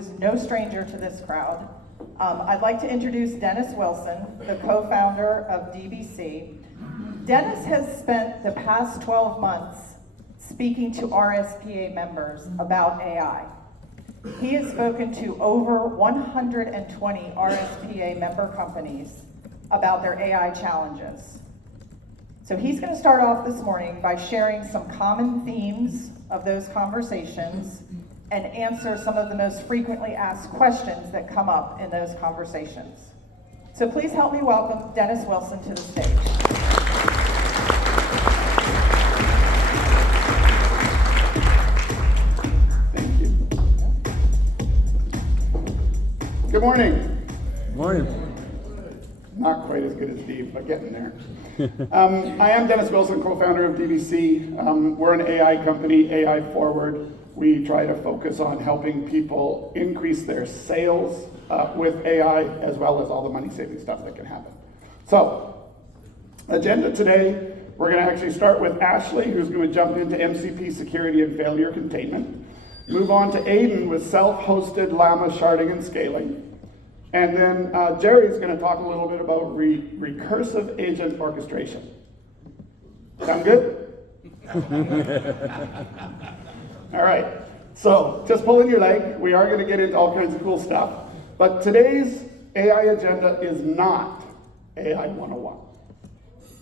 is no stranger to this crowd. I'd like to introduce Dennis Wilson, the co-founder of DBC. Dennis has spent the past 12 months speaking to RSPA members about AI. He has spoken to over 120 RSPA member companies about their AI challenges. So he's going to start off this morning by sharing some common themes of those conversations and answer some of the most frequently asked questions that come up in those conversations. So please help me welcome Dennis Wilson to the stage. Thank you. Good morning. Morning. Not quite as good as Steve, but getting there. I am Dennis Wilson, co-founder of DBC. We're an AI company, AI forward. We try to focus on helping people increase their sales with AI, as well as all the money-saving stuff that can happen. So, agenda today, we're going to actually start with Ashley, who's going to jump into MCP security and failure containment. Move on to Aiden with self-hosted Llama sharding and scaling. And then Jerry's going to talk a little bit about recursive agent orchestration. Sound good? All right. So just pulling your leg. We are going to get into all kinds of cool stuff. But today's AI agenda is not AI 101.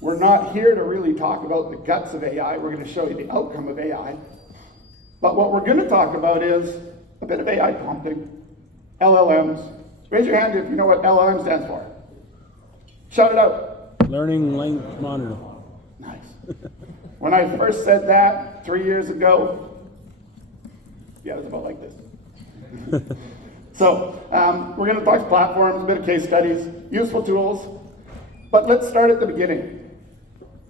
We're not here to really talk about the guts of AI. We're going to show you the outcome of AI. But what we're going to talk about is a bit of AI prompting, LLMs. Raise your hand if you know what LLM stands for. Shout it out. Learning language monitor. Nice. When I first said that 3 years ago, yeah, it was about like this. So we're going to talk platforms, a bit of case studies, useful tools. But let's start at the beginning.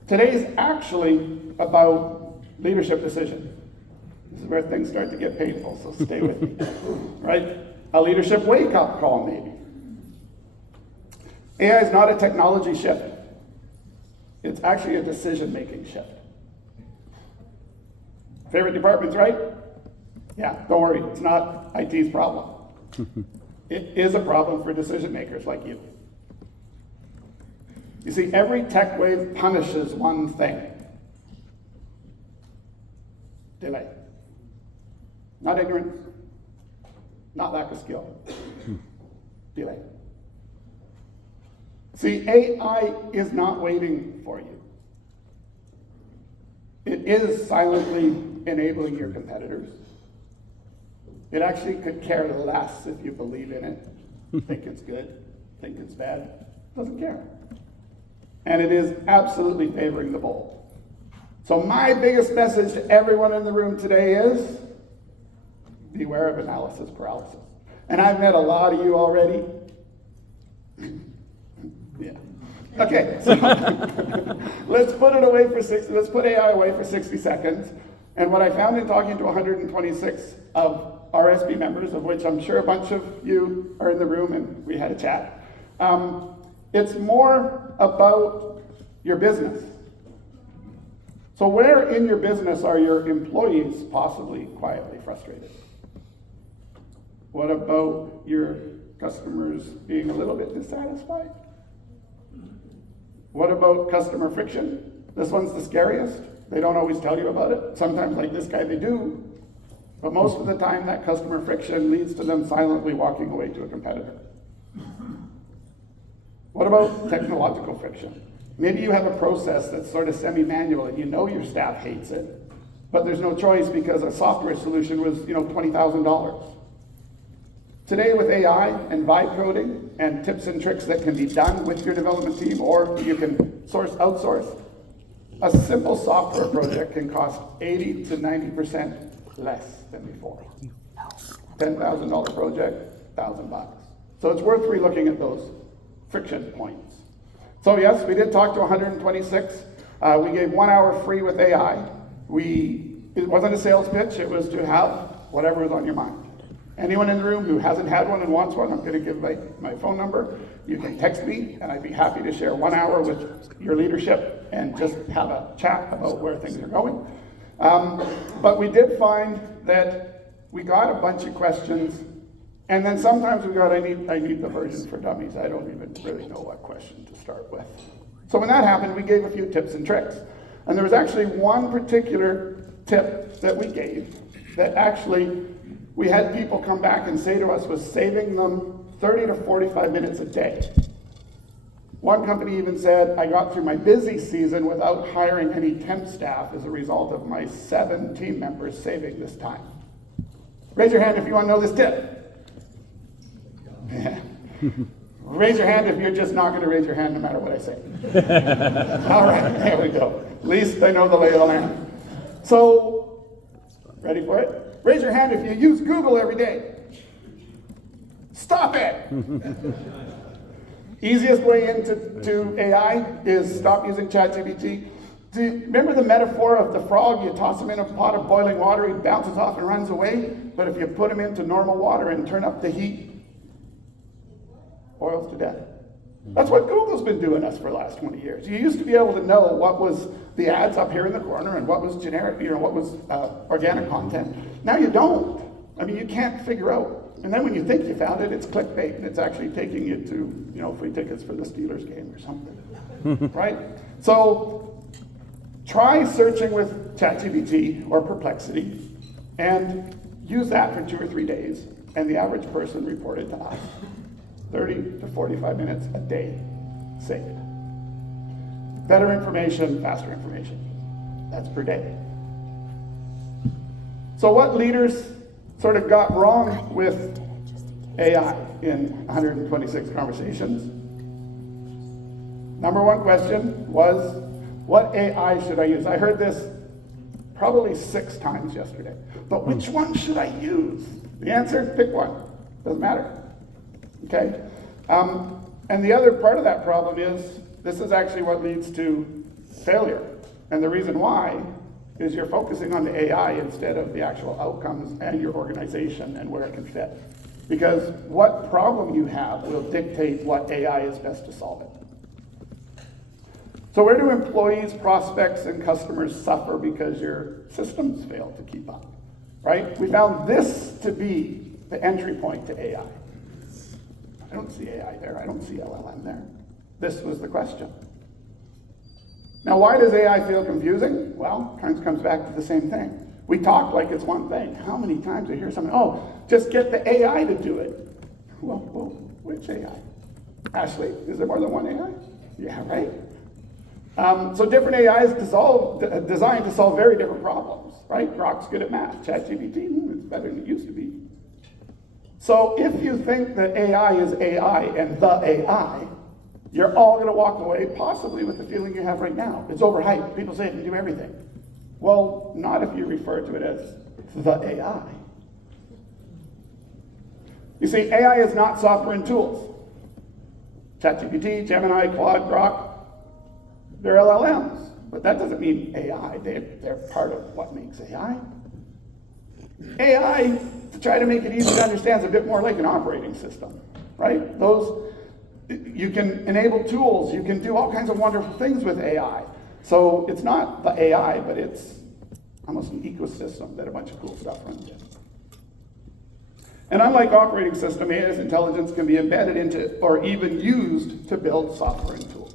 Today's actually about leadership decision. This is where things start to get painful, so stay with me. Right? A leadership wake-up call, maybe. AI is not a technology shift. It's actually a decision-making shift. Favorite departments, right? Yeah, don't worry. It's not IT's problem. It is a problem for decision-makers like you. You see, every tech wave punishes one thing. Delay. Not ignorance. Not lack of skill. Delay. See, AI is not waiting for you. It is silently enabling your competitors. It actually could care less if you believe in it, think it's good, think it's bad, doesn't care. And it is absolutely favoring the bold. So my biggest message to everyone in the room today is, beware of analysis paralysis. And I've met a lot of you already. Yeah. Okay, so let's put AI away for 60 seconds. And what I found in talking to 126 of RSP members, of which I'm sure a bunch of you are in the room and we had a chat, it's more about your business. So where in your business are your employees possibly quietly frustrated? What about your customers being a little bit dissatisfied? What about customer friction? This one's the scariest. They don't always tell you about it. Sometimes, like this guy, they do. But most of the time, that customer friction leads to them silently walking away to a competitor. What about technological friction? Maybe you have a process that's sort of semi-manual and you know your staff hates it, but there's no choice because a software solution was, $20,000. Today with AI and vibe coding and tips and tricks that can be done with your development team, or you can outsource, a simple software project can cost 80 to 90% less than before. $10,000 project, $1,000. So it's worth relooking at those friction points. So yes, we did talk to 126. We gave 1 hour free with AI. It wasn't a sales pitch, it was to have whatever was on your mind. Anyone in the room who hasn't had one and wants one, I'm going to give my phone number. You can text me, and I'd be happy to share 1 hour with your leadership and just have a chat about where things are going. But we did find that we got a bunch of questions And then sometimes we got, I need the version for dummies. I don't even really know what question to start with. So when that happened, we gave a few tips and tricks. And there was actually one particular tip that we gave that actually we had people come back and say to us was saving them 30 to 45 minutes a day. One company even said, I got through my busy season without hiring any temp staff as a result of my 7 team members saving this time. Raise your hand if you want to know this tip. Raise your hand if you're just not going to raise your hand no matter what I say. All right, there we go. At least I know the lay of the land. So, ready for it? Raise your hand if you use Google every day. Stop it! Easiest way into AI is stop using ChatGPT. Do you remember the metaphor of the frog? You toss him in a pot of boiling water, he bounces off and runs away. But if you put him into normal water and turn up the heat, boils to death. That's what Google's been doing us for the last 20 years. You used to be able to know what was the ads up here in the corner and what was generic, what was organic content. Now you don't. I mean, you can't figure out. And then when you think you found it, it's clickbait, and it's actually taking you to, free tickets for the Steelers game or something, right? So try searching with ChatGPT or Perplexity and use that for 2 or 3 days, and the average person reported to us 30 to 45 minutes a day saved. Better information, faster information. That's per day. So what leaders sort of got wrong with AI in 126 conversations? Number one question was, what AI should I use? I heard this probably 6 times yesterday. But which one should I use? The answer, pick one. Doesn't matter. Okay? And the other part of that problem is, this is actually what leads to failure. And the reason why is you're focusing on the AI instead of the actual outcomes and your organization and where it can fit. Because what problem you have will dictate what AI is best to solve it. So where do employees, prospects, and customers suffer because your systems fail to keep up, right? We found this to be the entry point to AI. I don't see AI there. I don't see LLM there. This was the question. Now, why does AI feel confusing? Well, it kind of comes back to the same thing. We talk like it's one thing. How many times I hear something, just get the AI to do it. Well, which AI? Ashley, is there more than one AI? Yeah, right? So different AIs designed to solve very different problems, right? Grok's good at math. ChatGPT, it's better than it used to be. So if you think that AI is AI and the AI, you're all going to walk away possibly with the feeling you have right now. It's overhyped. People say it can do everything. Well, not if you refer to it as the AI. You see, AI is not software and tools. ChatGPT, Gemini, Claude, Grok, they're LLMs. But that doesn't mean AI. They're part of what makes AI. AI, to try to make it easy to understand, is a bit more like an operating system, right? You can enable tools, you can do all kinds of wonderful things with AI. So it's not the AI, but it's almost an ecosystem that a bunch of cool stuff runs in. And unlike operating system, AI's intelligence can be embedded into or even used to build software and tools.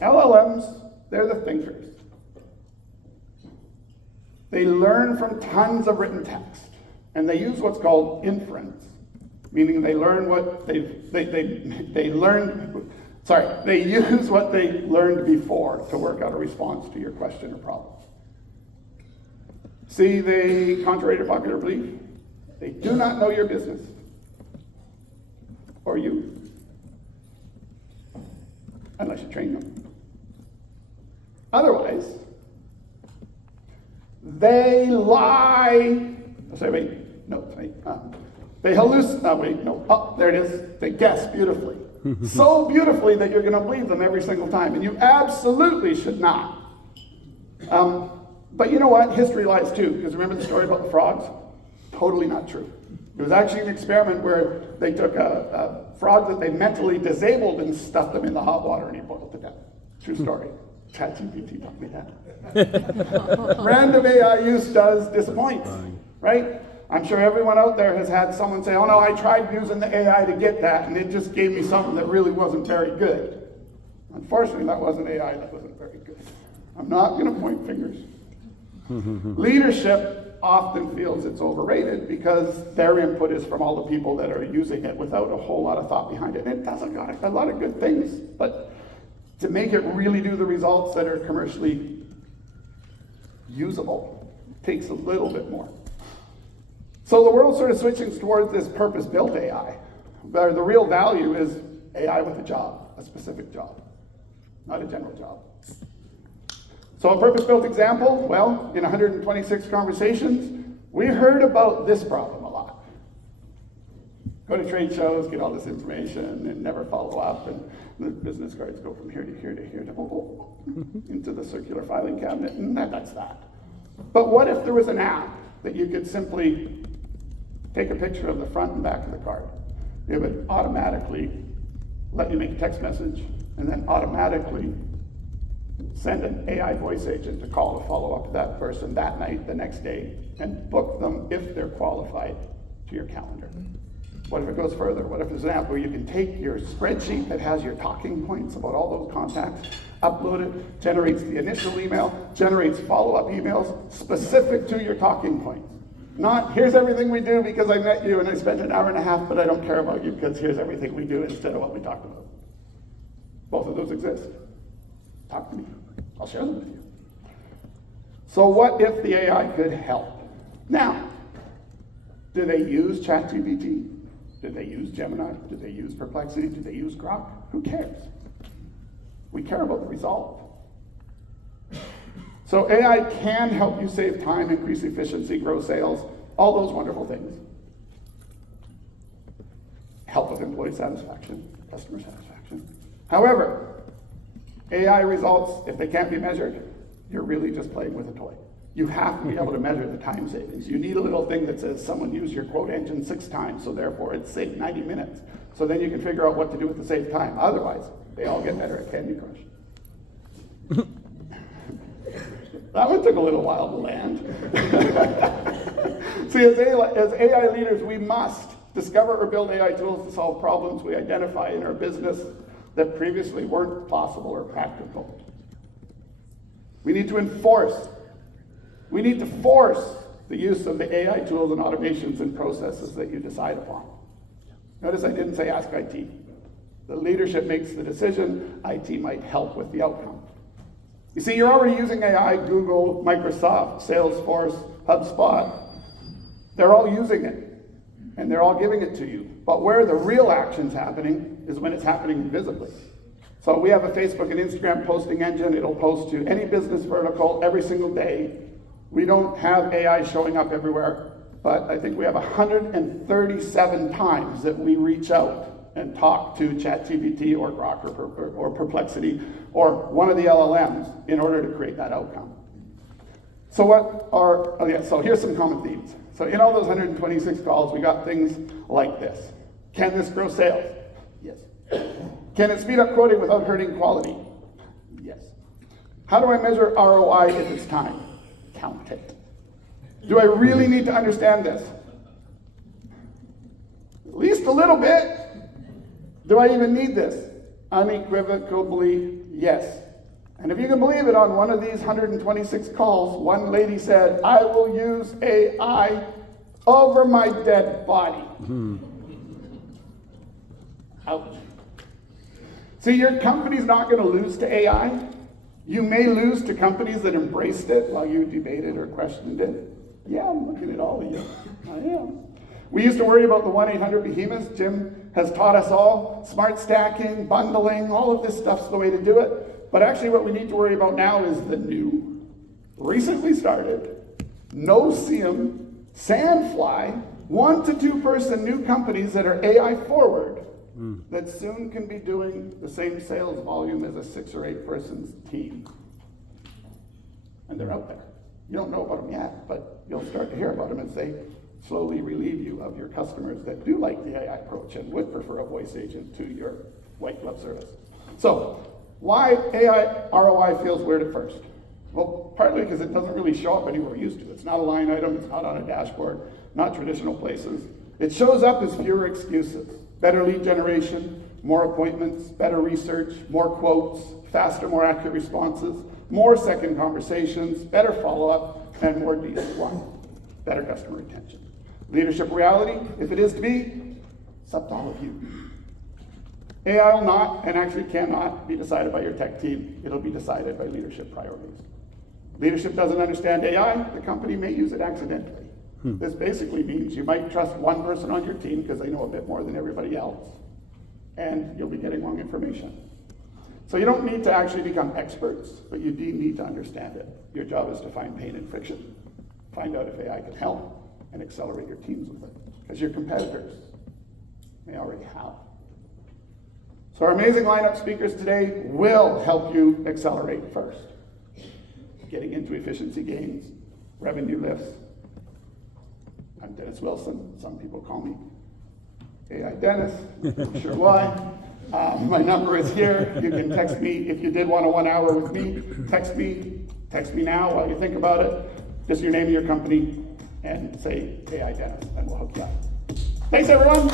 LLMs, they're the thinkers. They learn from tons of written text, and they use what's called inference, meaning they learn what they use what they learned before to work out a response to your question or problem. See, contrary to popular belief, they do not know your business or you, unless you train them. Otherwise, they lie. They hallucinate. There it is. They guess beautifully. So beautifully that you're going to believe them every single time. And you absolutely should not. But you know what? History lies too. Because remember the story about the frogs? Totally not true. It was actually an experiment where they took a frog that they mentally disabled and stuffed them in the hot water and he boiled to death. True story. ChatGPT taught me that. Random AI use does disappoint, right? I'm sure everyone out there has had someone say, oh no, I tried using the AI to get that, and it just gave me something that really wasn't very good. Unfortunately, that wasn't AI, that wasn't very good. I'm not going to point fingers. Leadership often feels it's overrated because their input is from all the people that are using it without a whole lot of thought behind it. And it does a lot of good things, but to make it really do the results that are commercially usable takes a little bit more. So the world's sort of switching towards this purpose-built AI, where the real value is AI with a job, a specific job, not a general job. So a purpose-built example, well, in 126 conversations, we heard about this problem a lot. Go to trade shows, get all this information, and never follow up, and the business cards go from here to here to here to into the circular filing cabinet, and that's that. But what if there was an app that you could simply take a picture of the front and back of the card? It would automatically let you make a text message, and then automatically send an AI voice agent to call to follow up to that person that night, the next day, and book them if they're qualified to your calendar. What if it goes further? What if there's an app where you can take your spreadsheet that has your talking points about all those contacts, upload it, generates the initial email, generates follow-up emails specific to your talking points. Not, here's everything we do because I met you and I spent an hour and a half, but I don't care about you because here's everything we do instead of what we talked about. Both of those exist. Talk to me. I'll share them with you. So what if the AI could help? Now, do they use ChatGPT? Do they use Gemini? Do they use Perplexity? Do they use Grok? Who cares? We care about the result. So AI can help you save time, increase efficiency, grow sales, all those wonderful things. Help with employee satisfaction, customer satisfaction. However, AI results, if they can't be measured, you're really just playing with a toy. You have to be able to measure the time savings. You need a little thing that says someone used your quote engine 6 times, so therefore it's saved 90 minutes. So then you can figure out what to do with the saved time. Otherwise, they all get better at Candy Crush. That one took a little while to land. See, as AI leaders, we must discover or build AI tools to solve problems we identify in our business that previously weren't possible or practical. We need to enforce. We need to force the use of the AI tools and automations and processes that you decide upon. Notice I didn't say ask IT. The leadership makes the decision. IT might help with the outcome. You see, you're already using AI, Google, Microsoft, Salesforce, HubSpot. They're all using it, and they're all giving it to you. But where the real action's happening is when it's happening invisibly. So we have a Facebook and Instagram posting engine. It'll post to any business vertical every single day. We don't have AI showing up everywhere, but I think we have 137 times that we reach out and talk to ChatGPT or Grok or Perplexity or one of the LLMs in order to create that outcome. So so here's some common themes. So in all those 126 calls, we got things like this. Can this grow sales? Yes. Can it speed up quoting without hurting quality? Yes. How do I measure ROI if it's time? Count it. Do I really need to understand this? At least a little bit. Do I even need this? Unequivocally, yes. And if you can believe it, on one of these 126 calls, one lady said, I will use AI over my dead body. Ouch. See, your company's not going to lose to AI. You may lose to companies that embraced it while you debated or questioned it. Yeah, I'm looking at all of you. I am. We used to worry about the 1-800 behemoths. Jim has taught us all. Smart stacking, bundling, all of this stuff's the way to do it. But actually what we need to worry about now is the new, recently started, no-see-em, sandfly, 1 to 2 person new companies that are AI forward that soon can be doing the same sales volume as a 6 or 8 person's team. And they're out there. You don't know about them yet, but you'll start to hear about them as they slowly relieve you of your customers that do like the AI approach and would prefer a voice agent to your white glove service. So, why AI ROI feels weird at first? Well, partly because it doesn't really show up anywhere we're used to. It's not a line item, it's not on a dashboard. not traditional places. It shows up as fewer excuses, better lead generation, more appointments, better research, more quotes, faster, more accurate responses, more second conversations, better follow-up, and more D1, better customer retention. Leadership reality, if it is to be, it's up to all of you. AI will not, and actually cannot, be decided by your tech team. It'll be decided by leadership priorities. Leadership doesn't understand AI, the company may use it accidentally. This basically means you might trust one person on your team because they know a bit more than everybody else, and you'll be getting wrong information. So you don't need to actually become experts, but you do need to understand it. Your job is to find pain and friction, find out if AI can help, and accelerate your teams with it, because your competitors may already have. So our amazing lineup speakers today will help you accelerate first. Getting into efficiency gains, revenue lifts. I'm Dennis Wilson. Some people call me AI Dennis. I'm sure why. My number is here. You can text me if you did want a 1 hour with me. Text me now while you think about it. Just your name of your company and say AI Dennis, and we'll hook you up. Thanks, everyone.